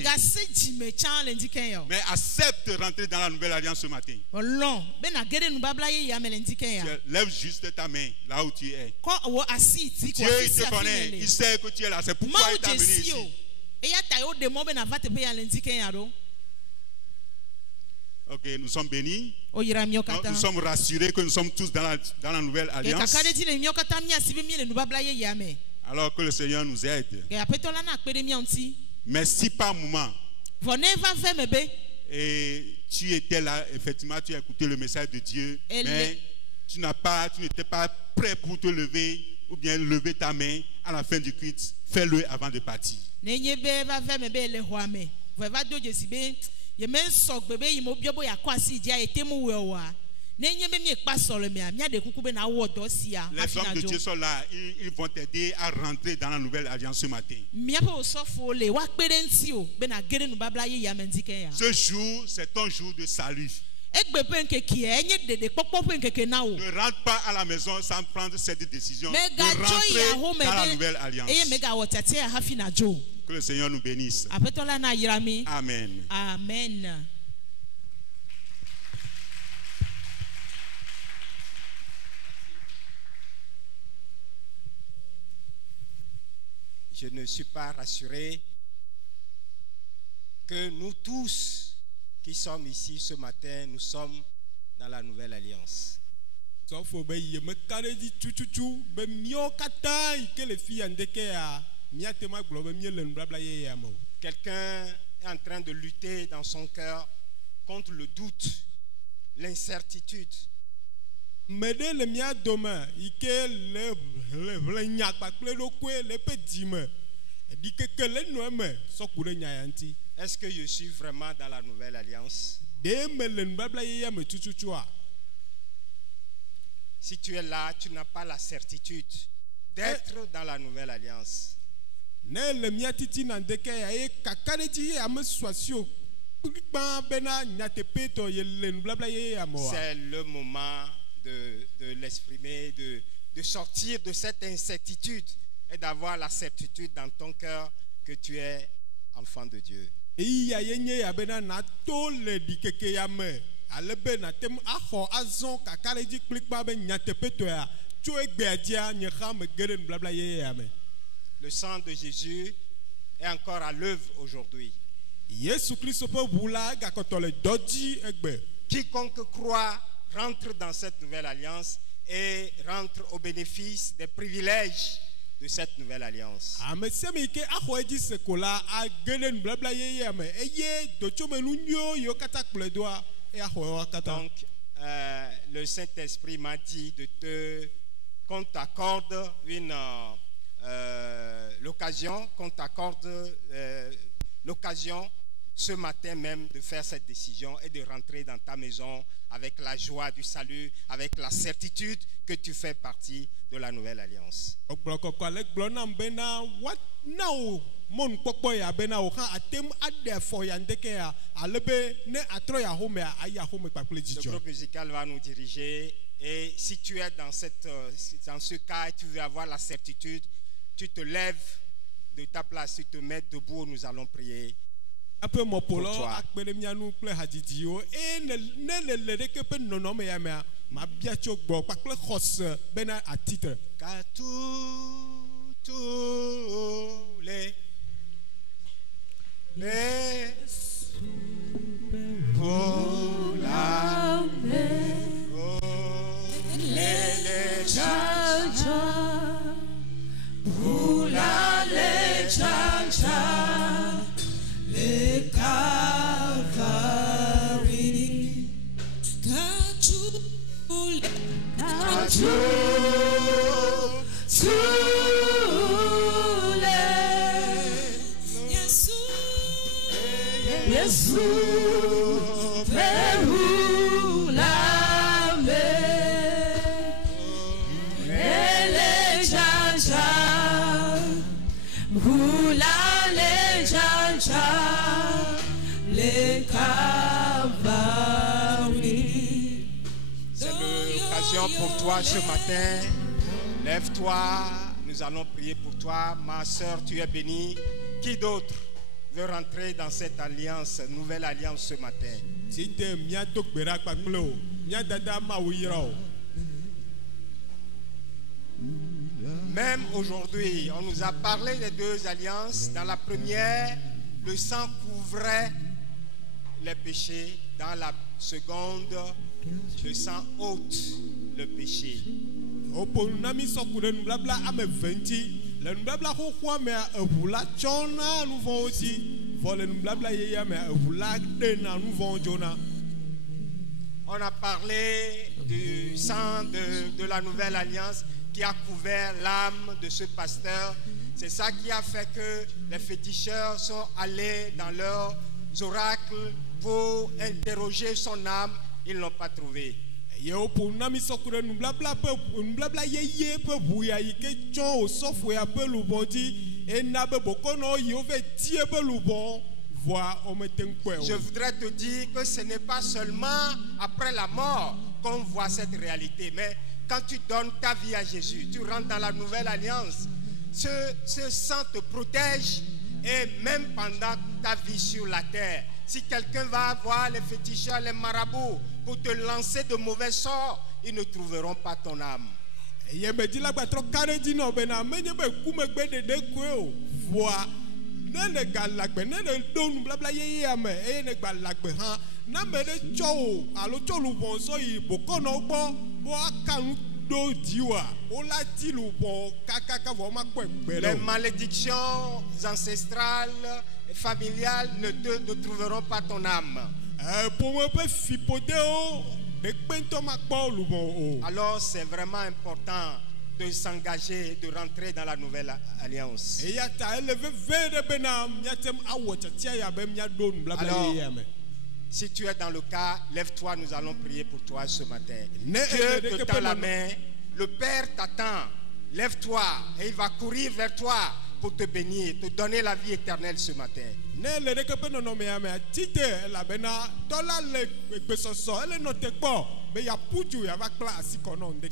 Mais accepte de rentrer dans la nouvelle alliance ce matin. Lève juste ta main là où tu es. Dieu il te connaît, il sait que tu es là. C'est pourquoi il t'a amené ici. Ok, nous sommes bénis. Nous sommes rassurés que nous sommes tous dans la nouvelle alliance. Alors que le Seigneur nous aide. Mais si par moment, et tu étais là, effectivement, tu as écouté le message de Dieu, mais tu n'étais pas prêt pour te lever, ou bien lever ta main à la fin du culte, fais-le avant de partir. Les hommes de Dieu sont là, ils vont t'aider à rentrer dans la nouvelle alliance ce matin. Ce jour, c'est ton jour de salut. Ne rentre pas à la maison sans prendre cette décision de rentrer dans la nouvelle alliance. Que le Seigneur nous bénisse. Amen. Amen. Je ne suis pas rassuré que nous tous qui sommes ici ce matin, nous sommes dans la nouvelle alliance. Quelqu'un est en train de lutter dans son cœur contre le doute, l'incertitude. Est-ce que je suis vraiment dans la nouvelle alliance? Si tu es là, tu n'as pas la certitude d'être dans la nouvelle alliance. C'est le moment de l'exprimer, de sortir de cette incertitude et d'avoir la certitude dans ton cœur que tu es enfant de Dieu. Le sang de Jésus est encore à l'œuvre aujourd'hui. Quiconque croit rentre dans cette nouvelle alliance et rentre au bénéfice des privilèges de cette nouvelle alliance. Donc, le Saint-Esprit m'a dit qu'on t'accorde l'occasion ce matin même de faire cette décision et de rentrer dans ta maison avec la joie du salut, avec la certitude que tu fais partie de la nouvelle alliance. Le groupe musical va nous diriger et si tu es dans ce cas et tu veux avoir la certitude, tu te lèves de ta place, tu te mets debout, nous allons prier. Pour toi. Car tous les pour la pour la le Calvary, C'est l'occasion pour toi ce matin. Lève-toi, nous allons prier pour toi. Ma soeur, tu es bénie. Qui d'autre veut rentrer dans cette alliance, nouvelle alliance ce matin? Même aujourd'hui, on nous a parlé des deux alliances. Dans la première, le sang couvrait les péchés. Dans la seconde, le sang ôte le péché. On a parlé du sang de la nouvelle alliance qui a couvert l'âme de ce pasteur. C'est ça qui a fait que les féticheurs sont allés dans leurs oracles pour interroger son âme. Ils ne l'ont pas trouvé. Je voudrais te dire que ce n'est pas seulement après la mort qu'on voit cette réalité, mais quand tu donnes ta vie à Jésus, tu rentres dans la nouvelle alliance. Ce sang te protège, et même pendant ta vie sur la terre, si quelqu'un va voir les féticheurs, les marabouts pour te lancer de mauvais sorts, ils ne trouveront pas ton âme. Les malédictions ancestrales et familiales ne trouveront pas ton âme. Alors c'est vraiment important de s'engager et de rentrer dans la nouvelle alliance. Alors, si tu es dans le cas, lève-toi, nous allons prier pour toi ce matin. Dieu te tend la main, le Père t'attend. Lève-toi et il va courir vers toi pour te bénir, te donner la vie éternelle ce matin.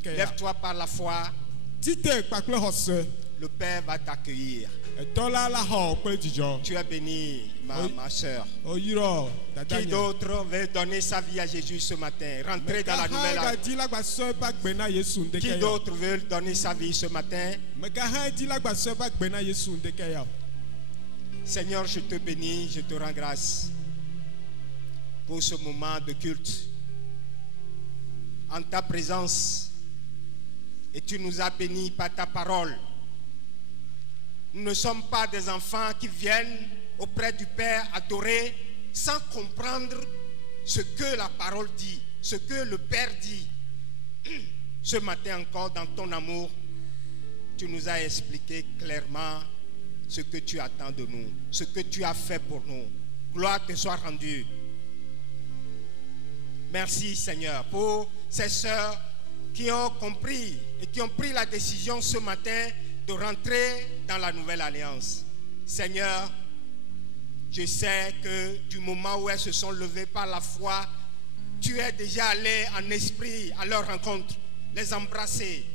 Lève-toi par la foi. Le Père va t'accueillir. Tu es béni, ma soeur. Qui d'autre veut donner sa vie à Jésus ce matin? Rentrer dans la nouvelle alliance. Qui d'autre veut donner sa vie ce matin? Seigneur, je te bénis, je te rends grâce pour ce moment de culte en ta présence. Et tu nous as bénis par ta parole. Nous ne sommes pas des enfants qui viennent auprès du Père adorer sans comprendre ce que la parole dit, ce que le Père dit. Ce matin encore, dans ton amour, tu nous as expliqué clairement ce que tu attends de nous, ce que tu as fait pour nous. Gloire te soit rendue. Merci Seigneur pour ces sœurs qui ont compris et qui ont pris la décision ce matin de rentrer dans la nouvelle alliance. Seigneur, je sais que du moment où elles se sont levées par la foi, tu es déjà allé en esprit à leur rencontre, les embrasser.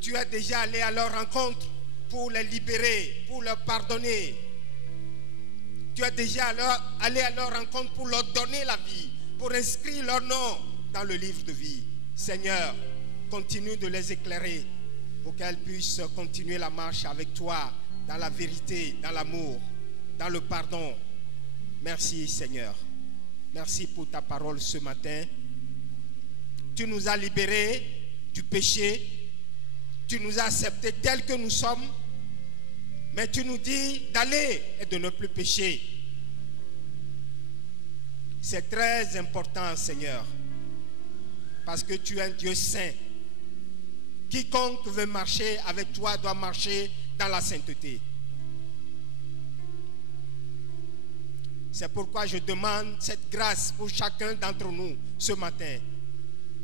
Tu es déjà allé à leur rencontre pour les libérer, pour leur pardonner. Tu es déjà allé à leur rencontre pour leur donner la vie, pour inscrire leur nom dans le livre de vie. Seigneur, continue de les éclairer pour qu'elles puissent continuer la marche avec toi dans la vérité, dans l'amour, dans le pardon. Merci Seigneur. Merci pour ta parole ce matin. Tu nous as libérés du péché. Tu nous as acceptés tels que nous sommes. Mais tu nous dis d'aller et de ne plus pécher. C'est très important, Seigneur. Parce que tu es un Dieu saint. Quiconque veut marcher avec toi doit marcher dans la sainteté. C'est pourquoi je demande cette grâce pour chacun d'entre nous ce matin.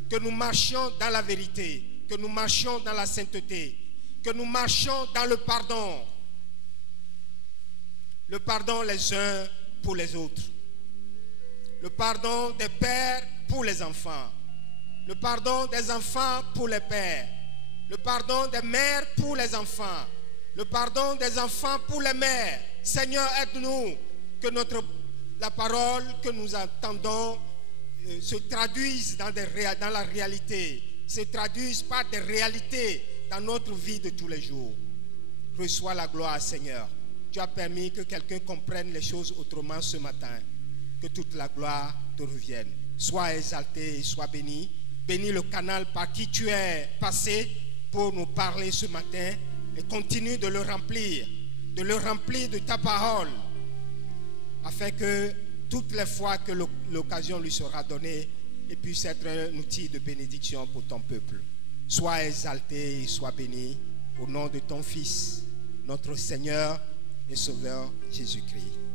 Que nous marchions dans la vérité, que nous marchions dans la sainteté, que nous marchions dans le pardon. Le pardon les uns pour les autres. Le pardon des pères pour les enfants. Le pardon des enfants pour les pères. Le pardon des mères pour les enfants. Le pardon des enfants pour les mères. Seigneur, aide-nous que la parole que nous entendons se traduise dans la réalité, se traduise par des réalités dans notre vie de tous les jours. Reçois la gloire, Seigneur. Tu as permis que quelqu'un comprenne les choses autrement ce matin. Que toute la gloire te revienne. Sois exalté et sois béni. Bénis le canal par qui tu es passé pour nous parler ce matin et continue de le remplir de ta parole, afin que toutes les fois que l'occasion lui sera donnée, il puisse être un outil de bénédiction pour ton peuple. Sois exalté et sois béni au nom de ton Fils, notre Seigneur et Sauveur Jésus-Christ.